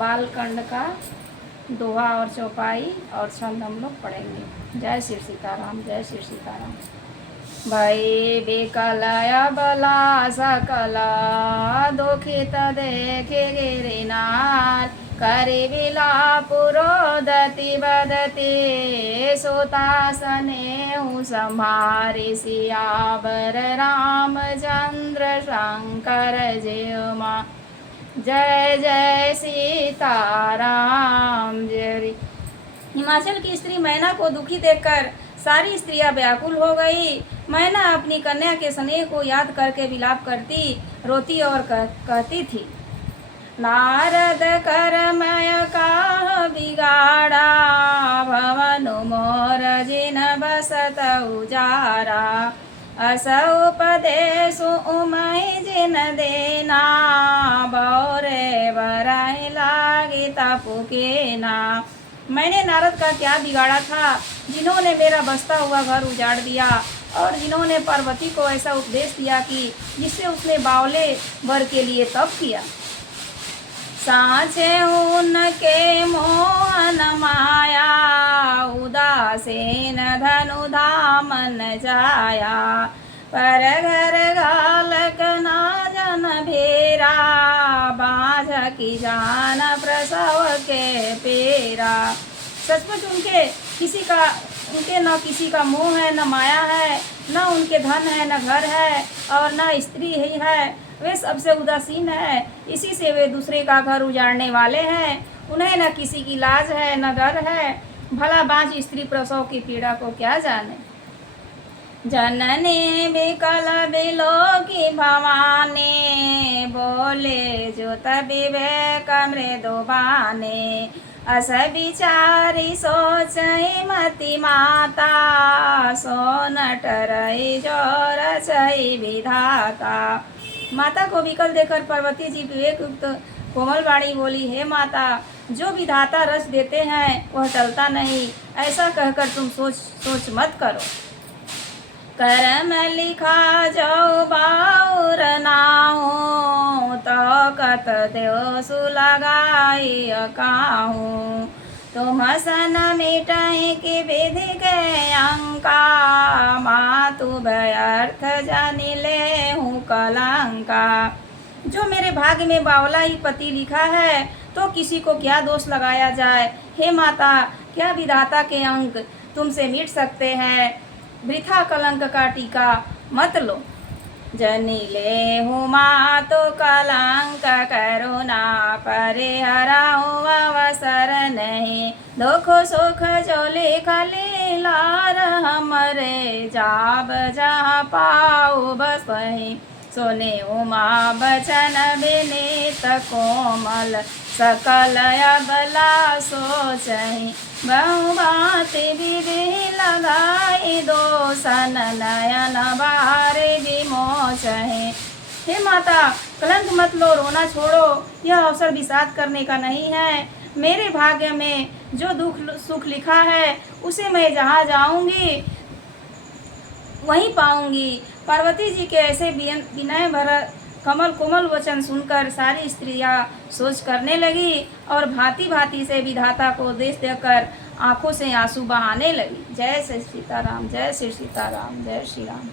बालकांड का दोहा और चौपाई और छंद हम लोग पढ़ेंगे। जय श्री सीताराम, जय श्री सीताराम। भई विकलय बला सकला दुखित देखे गिरिनार करि विलापुरोदति बदति सुतासने संहारि सियावर रामचंद्र शंकर जीवमा। जय जय सीताराम। जय। हिमाचल की स्त्री मैना को दुखी देखकर सारी स्त्रियां व्याकुल हो गई। मैना अपनी कन्या के स्नेह को याद करके विलाप करती, रोती और कहती थी, नारद करमय काह बिगाड़ा भवन मोर जिन बसत उजारा अस उपदेश उमय जिन देना बौरे बराई लागी तपुकेना। मैंने नारद का क्या बिगाड़ा था जिन्होंने मेरा बसता हुआ घर उजाड़ दिया और जिन्होंने पार्वती को ऐसा उपदेश दिया कि जिससे उसने बावले वर के लिए तप किया। साँचे उनके मोहन माया उदासीन धनु धामन जाया पर घर घालक ना जन भेरा बाझ की जान प्रसव के पेरा। सचमुच उनके न किसी का मोह है, न माया है, न उनके धन है, न घर है और न स्त्री ही है। वे सबसे उदासीन है, इसी से वे दूसरे का घर उजाड़ने वाले हैं। उन्हें न किसी की लाज है, न डर है। भला बाँझ स्त्री प्रसव की पीड़ा को क्या जाने। जननी विकल बिलोकी भवानी बोले जो तभी विवेक मृदुबाने अस विचारी सोचई मति माता सो नटरई जो रचई विधाता। माता को विकल देकर पार्वती जी विवेक युक्त कोमल वाणी बोली, हे माता, जो विधाता रच देते हैं वह टलता नहीं, ऐसा कहकर तुम सोच मत करो। कर्म लिखा जो बाउर नाहू तो कत देव सुलगाई काहू तुम सन मिटाई की विधि के अंका मातु व्यर्थ जानी ले हूँ कलंका। जो मेरे भाग्य में बावला ही पति लिखा है तो किसी को क्या दोष लगाया जाए। हे माता, क्या विधाता के अंक तुमसे मिट सकते हैं। वृथा कलंक का टीका मत लो। जनी ले हुमा तो कलंक करुणा परिहराऊ अवसर नहीं दुख सुख जो लिख लीलार हमरे जाब जहाँ पाऊ बस वही सोने उमा बचन विनीत कोमल सकल अबला सोचहि बहुभांति विधि लगाई दोसन नयन बारे विमोचहि। हे माता, कलंक मत लो, रोना छोड़ो। यह अवसर विषाद करने का नहीं है। मेरे भाग्य में जो दुख सुख लिखा है उसे मैं जहाँ जाऊंगी वहीं पाऊंगी। पार्वती जी के ऐसे विनय भरा कमल कोमल वचन सुनकर सारी स्त्रियां सोच करने लगी और भांति भांति से विधाता को देश देकर आंखों से आंसू बहाने लगी। जय श्री सीताराम, जय श्री सीताराम, जय श्री राम।